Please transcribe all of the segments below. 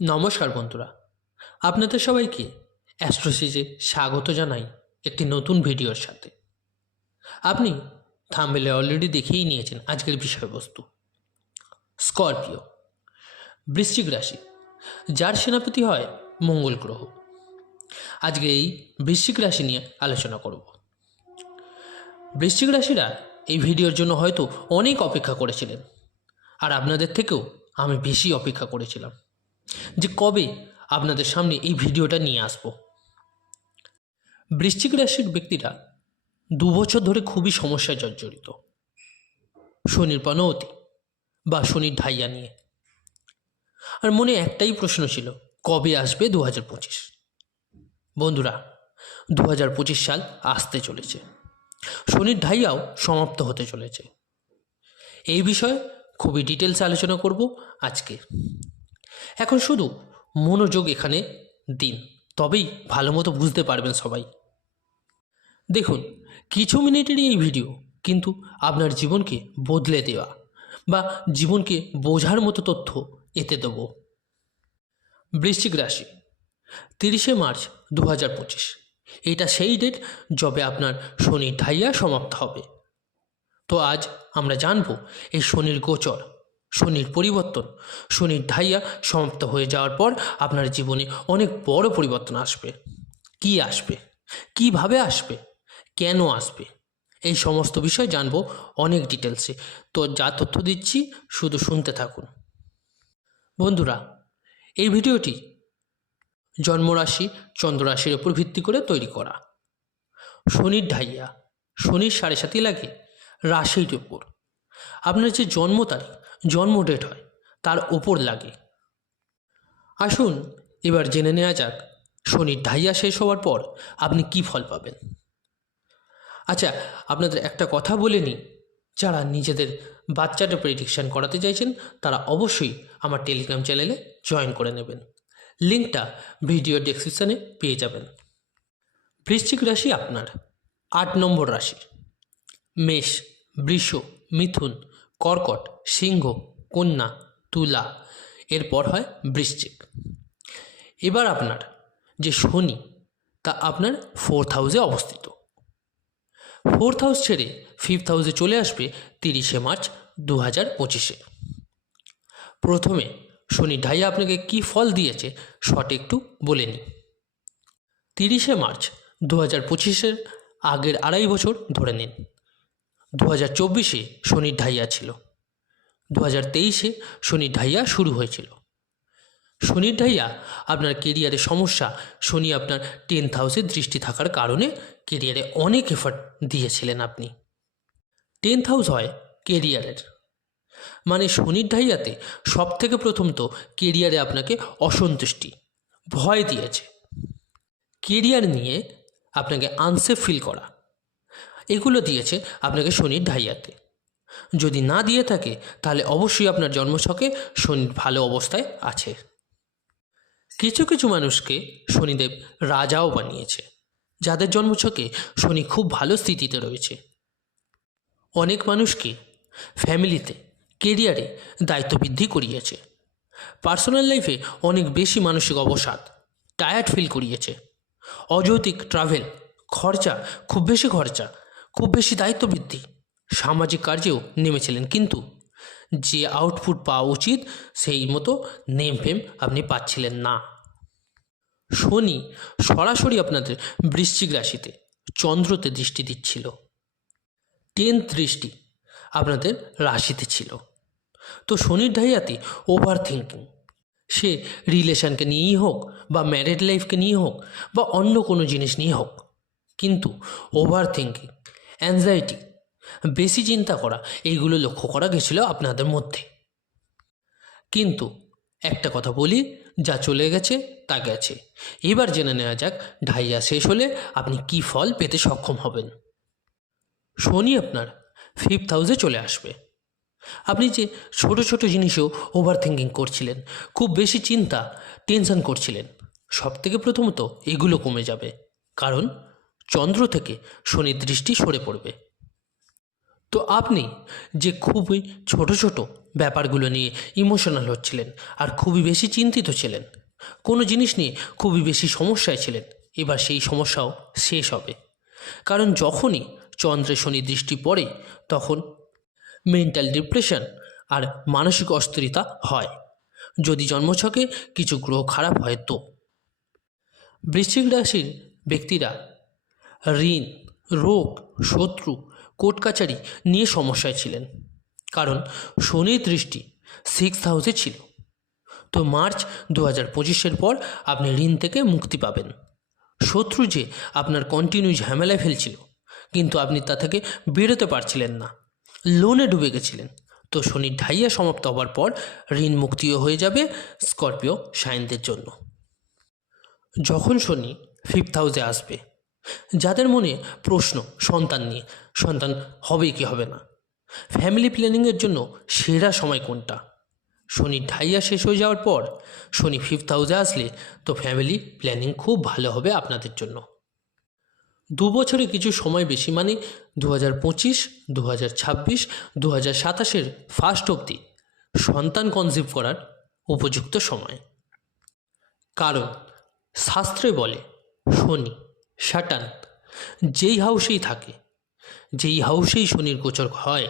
নমস্কার বন্ধুরা, আপনাদের সবাইকে অ্যাস্ট্রোসিজে স্বাগত জানাই একটি নতুন ভিডিওর সাথে। আপনি থামবেলে অলরেডি দেখেই নিয়েছেন আজকের বিষয়বস্তু। স্করপিও, বৃশ্চিক রাশি, যার সেনাপতি হয় মঙ্গল গ্রহ। আজকে এই বৃশ্চিক রাশি নিয়ে আলোচনা করব। বৃশ্চিক রাশিরা এই ভিডিওর জন্য হয়তো অনেক অপেক্ষা করেছিলেন, আর আপনাদের থেকেও আমি বেশি অপেক্ষা করেছিলাম। যে কবে আপনাদের সামনে এই ভিডিওটা নিয়ে আসব। বৃশ্চিক রাশির ব্যক্তিরা দু বছর ধরে খুবই সমস্যায় জর্জরিত। শনির পনবতী বা শনির ঢাইয়া নিয়ে। আর মনে একটাই প্রশ্ন ছিল, কবে আসবে দু হাজার পঁচিশ? বন্ধুরা দু হাজার পঁচিশ সাল আসতে চলেছে। শনির ঢাইয়াও সমাপ্ত হতে চলেছে। এই বিষয়ে খুবই ডিটেলস আলোচনা করব আজকে। এখন শুধু মনোযোগ এখানে দিন, তবেই ভালো মতো বুঝতে পারবেন সবাই। দেখুন, কিছু মিনিটেরই এই ভিডিও কিন্তু আপনার জীবনকে বদলে দেওয়া বা জীবনকে বোঝার মতো তথ্য এতে দেব। বৃশ্চিক রাশি, তিরিশে মার্চ দু হাজার পঁচিশ। এটা সেই ডেট যবে আপনার শনি ঢাইয়া সমাপ্ত হবে। তো আজ আমরা জানব এই শনির গোচর। শনির পরিবর্তন। শনির ঢাইয়া সমাপ্ত হয়ে যাওয়ার পর আপনার জীবনে অনেক বড় পরিবর্তন আসবে। কি আসবে? কীভাবে আসবে? কেন আসবে? এই সমস্ত বিষয় জানব অনেক ডিটেলসে। তো যা তথ্য দিচ্ছি শুধু শুনতে থাকুন। বন্ধুরা, এই ভিডিওটি জন্মরাশি, চন্দ্ররাশির উপর ভিত্তি করে তৈরি করা। শনির ঢাইয়া, শনির সাড়ে সাতই লাগে রাশির উপর। আপনার যে জন্ম তারিখ জন্ম ডেট হয়, তার ওপর লাগে। আসুন, এবার জেনে নেওয়া যাক, শনির ঢাইয়া শেষ হওয়ার পর আপনি কি ফল পাবেন। আচ্ছা আপনাদের একটা কথা বলে নিই, যারা নিজেদের বাচ্চাটা প্রেডিকশান করাতে চাইছেন, তারা অবশ্যই আমার টেলিগ্রাম চ্যানেলে জয়েন করে নেবেন। লিঙ্কটা ভিডিও ডেসক্রিপশানে পেয়ে যাবেন। বৃশ্চিক রাশি আপনার, আট নম্বর রাশি মেষ, বৃষ, মিথুন কর্কট, সিংহ, কন্যা, তুলা, এরপর হয় বৃশ্চিক। এবার আপনার যে শনি, তা আপনার ফোর্থ হাউসে অবস্থিত। ফোর্থ হাউস ছেড়ে ফিফথ হাউসে চলে আসবে তিরিশে মার্চ দু হাজার পঁচিশে। প্রথমে শনি ঢাইয়া আপনাকে কি ফল দিয়েছে শর্ট একটু বলে নিই তিরিশে মার্চ দু হাজার পঁচিশের আগের আড়াই বছর ধরে নিন। দু হাজার চব্বিশে শনির ঢাইয়া ছিল। দু হাজার তেইশে শনির ঢাইয়া শুরু হয়েছিল। শনির ঢাইয়া আপনার কেরিয়ারে সমস্যা, শনি আপনার টেন্থ হাউসে দৃষ্টি থাকার কারণে কেরিয়ারে অনেক এফার্ট দিয়েছিলেন আপনি। টেন্থ হাউস হয় কেরিয়ারের। মানে শনির ঢাইয়াতে সব থেকে প্রথম তো কেরিয়ারে আপনাকে অসন্তুষ্টি, ভয় দিয়েছে। কেরিয়ার নিয়ে আপনাকে আনসেফ ফিল করা। এগুলো দিয়েছে আপনাকে শনির ঢাইয়াতে। যদি না দিয়ে থাকে, তাহলে অবশ্যই আপনার জন্মছকে শনি ভালো অবস্থায় আছে। কিছু কিছু মানুষকে শনিদেব রাজাও বানিয়েছে, যাদের জন্মছকে শনি খুব ভালো স্থিতিতে রয়েছে। অনেক মানুষকে ফ্যামিলিতে, কেরিয়ারে দায়িত্ব বৃদ্ধি করিয়েছে। পার্সোনাল লাইফে অনেক বেশি মানসিক অবসাদ, টায়ার্ড ফিল করিয়েছে। অযৌতিক ট্রাভেল, খরচা, খুব বেশি খরচা খুব বেশি দায়িত্ব বৃদ্ধি সামাজিক কার্যেও নেমেছিলেন কিন্তু যে আউটপুট পাওয়া উচিত, সেই মতো নেম ফেম আপনি পাচ্ছিলেন না। শনি সরাসরি আপনাদের বৃশ্চিক রাশিতে, চন্দ্রতে দৃষ্টি দিচ্ছিল। টেন্থ দৃষ্টি আপনাদের রাশিতে ছিল। তো শনির ঢাইয়াতে ওভার থিঙ্কিং সে রিলেশনকে নিয়েই হোক বা ম্যারিড লাইফকে নিয়ে হোক বা অন্য কোনো জিনিস নিয়ে হোক, কিন্তু ওভার থিঙ্কিং অ্যাংজাইটি বেশি চিন্তা করা, এইগুলো লক্ষ্য করা গেছিল আপনাদের মধ্যে। কিন্তু একটা কথা বলি, যা চলে গেছে তা গেছে। এবার জেনে নেওয়া যাক, ঢাইয়া শেষ হলে আপনি কি ফল পেতে সক্ষম হবেন। শনি আপনার ফিফথ হাউসে চলে আসবে। আপনি যে ছোট ছোট জিনিসেও ওভার থিঙ্কিং করছিলেন, খুব বেশি চিন্তা টেনশন করছিলেন সব থেকে প্রথমত এগুলো কমে যাবে। কারণ চন্দ্র থেকে শনির দৃষ্টি সরে পড়বে। তো আপনি যে খুবই ছোট ছোট ব্যাপারগুলো নিয়ে ইমোশনাল হচ্ছিলেন আর খুবই বেশি চিন্তিত ছিলেন, কোনো জিনিস নিয়ে খুবই বেশি সমস্যায় ছিলেন, এবার সেই সমস্যাও শেষ হবে। কারণ যখনই চন্দ্রে শনি দৃষ্টি পড়ে, তখন মেন্টাল ডিপ্রেশন আর মানসিক অস্থিরতা হয়। যদি জন্মছকে কিছু গ্রহ খারাপ হয় তো। বৃশ্চিক রাশির ব্যক্তিরা ঋণ, রোগ, শত্রু, কোর্ট কাচারি নিয়ে সমস্যায় ছিলেন। কারণ শনির দৃষ্টি সিক্স হাউসে ছিল। তো মার্চ দু হাজার পঁচিশের পর আপনি ঋণ থেকে মুক্তি পাবেন। শত্রু যে আপনার কন্টিনিউ ঝামেলায় ফেলছিল, কিন্তু আপনি তা থেকে বেরোতে পারছিলেন না। লোনে ডুবে গেছিলেন। তো শনির ঢাইয়া সমাপ্ত হওয়ার পর ঋণ মুক্তিও হয়ে যাবে স্করপিও, সাইনদের জন্য। যখন শনি ফিফথ হাউসে আসবে যাদের মনে প্রশ্ন, সন্তান নিয়ে। সন্তান হবে কি হবে না? ফ্যামিলি প্ল্যানিংয়ের জন্য সেরা সময় কোনটা? শনি ঢাইয়া শেষ হয়ে যাওয়ার পর, শনি ফিফথ হাউসে আসলে তো ফ্যামিলি প্ল্যানিং খুব ভালো হবে আপনাদের জন্য। দু বছরে কিছু সময় বেশি মানে দু হাজার পঁচিশ দু হাজার ছাব্বিশ দু হাজার সাতাশের ফার্স্ট অবধি সন্তান কনসিভ করার উপযুক্ত সময়। কারণ শাস্ত্রে বলে, শনি সাটান যেই হাউসেই থাকে, যেই হাউসেই শনির গোচর হয়,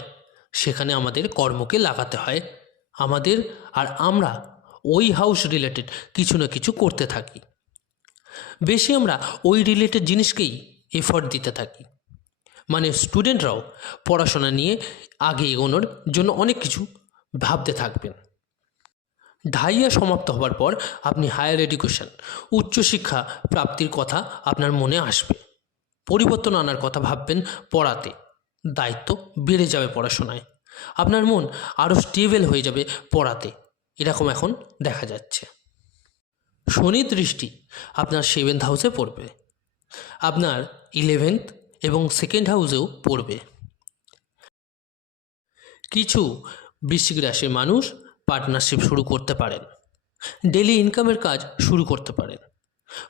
সেখানে আমাদের কর্মকে লাগাতে হয়। আমাদের আর আমরা ওই হাউস রিলেটেড কিছু না কিছু করতে থাকি। বেশি আমরা ওই রিলেটেড জিনিসকেই এফর্ট দিতে থাকি। মানে স্টুডেন্টরাও পড়াশোনা নিয়ে আগে এগোনোর জন্য অনেক কিছু ভাবতে থাকবেন। ঢাইয়া সমাপ্ত হওয়ার পর আপনি হায়ার এডুকেশন উচ্চশিক্ষা প্রাপ্তির কথা আপনার মনে আসবে। পরিবর্তন আনার কথা ভাববেন পড়াতে। দায়িত্ব বেড়ে যাবে পড়াশোনায়। আপনার মন আরও স্টেবল হয়ে যাবে পড়াতে। এরকম এখন দেখা যাচ্ছে। শনি দৃষ্টি আপনার সেভেন্থ হাউসে পড়বে। আপনার ইলেভেন্থ এবং সেকেন্ড হাউসেও পড়বে। কিছু বৃশ্চিক রাশির মানুষ পার্টনারশিপ শুরু করতে পারেন। ডেলি ইনকামের কাজ শুরু করতে পারেন।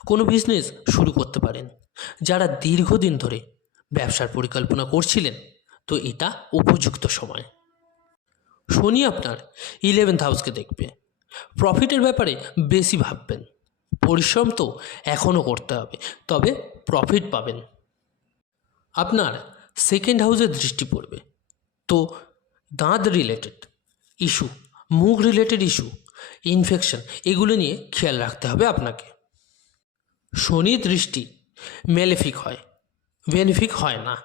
কোনো বিজনেস শুরু করতে পারেন। যারা দীর্ঘদিন ধরে ব্যবসার পরিকল্পনা করছিলেন, তো এটা উপযুক্ত সময়। শনি আপনার ইলেভেন্থ হাউসকে দেখবে। প্রফিটের ব্যাপারে বেশি ভাববেন। পরিশ্রম তো এখনও করতে হবে, তবে প্রফিট পাবেন। আপনার সেকেন্ড হাউসের দৃষ্টি পড়বে। তো দাঁত রিলেটেড ইস্যু মুখ রিলেটেড ইস্যু ইনফেকশন এগুলো নিয়ে খেয়াল রাখতে হবে আপনাকে। শনি দৃষ্টি মেলেফিক হয় বেনিফিক হয় না।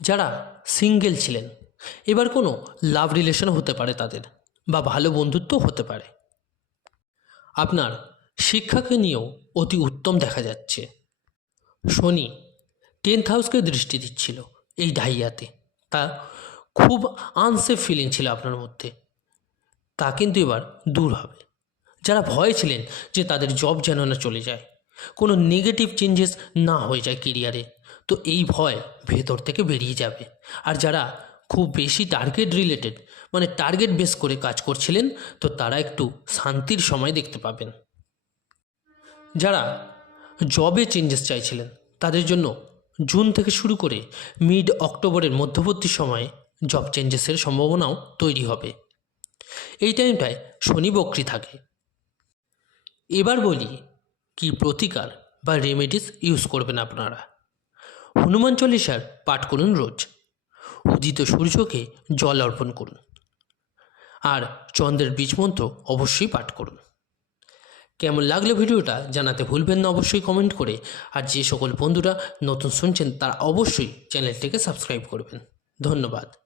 যারা সিঙ্গেল ছিলেন, এবার কোনো লাভ রিলেশন হতে পারে তাদের, বা ভালো বন্ধুত্ব হতে পারে। আপনার শিক্ষাকে নিয়েও অতি উত্তম দেখা যাচ্ছে। শনি টেন্থ হাউসকে দৃষ্টি দিচ্ছিল এই ঢাইয়াতে। তা খুব আনসেফ ফিলিং ছিল আপনার মধ্যে। তা কিন্তু এবার দূর হবে। যারা ভয় ছিলেন যে তাদের জব যেন না চলে যায়, কোনো নেগেটিভ চেঞ্জেস না হয়ে যায় কেরিয়ারে তো এই ভয় ভেতর থেকে বেরিয়ে যাবে। আর যারা খুব বেশি টার্গেট রিলেটেড মানে টার্গেট বেস করে কাজ করছিলেন, তো তারা একটু শান্তির সময় দেখতে পাবেন। যারা জবে চেঞ্জেস চাইছিলেন, তাদের জন্য জুন থেকে শুরু করে মিড অক্টোবরের মধ্যবর্তী সময়ে জব চেঞ্জেসের সম্ভাবনাও তৈরি হবে। এই টাইমটায় শনি বক্রি থাকে। এবার বলি, কি প্রতিকার বা রেমেডিস ইউজ করবেন আপনারা? হনুমান চল্লিশার পাঠ করুন রোজ। উদিত সূর্যকে জল অর্পণ করুন। আর চন্দ্রের বীজ মন্ত্র অবশ্যই পাঠ করুন। কেমন লাগল ভিডিওটা জানাতে ভুলবেন না অবশ্যই কমেন্ট করে। আর যে সকল বন্ধুরা নতুন শুনছেন তারা অবশ্যই চ্যানেলটিকে সাবস্ক্রাইব করবেন। ধন্যবাদ।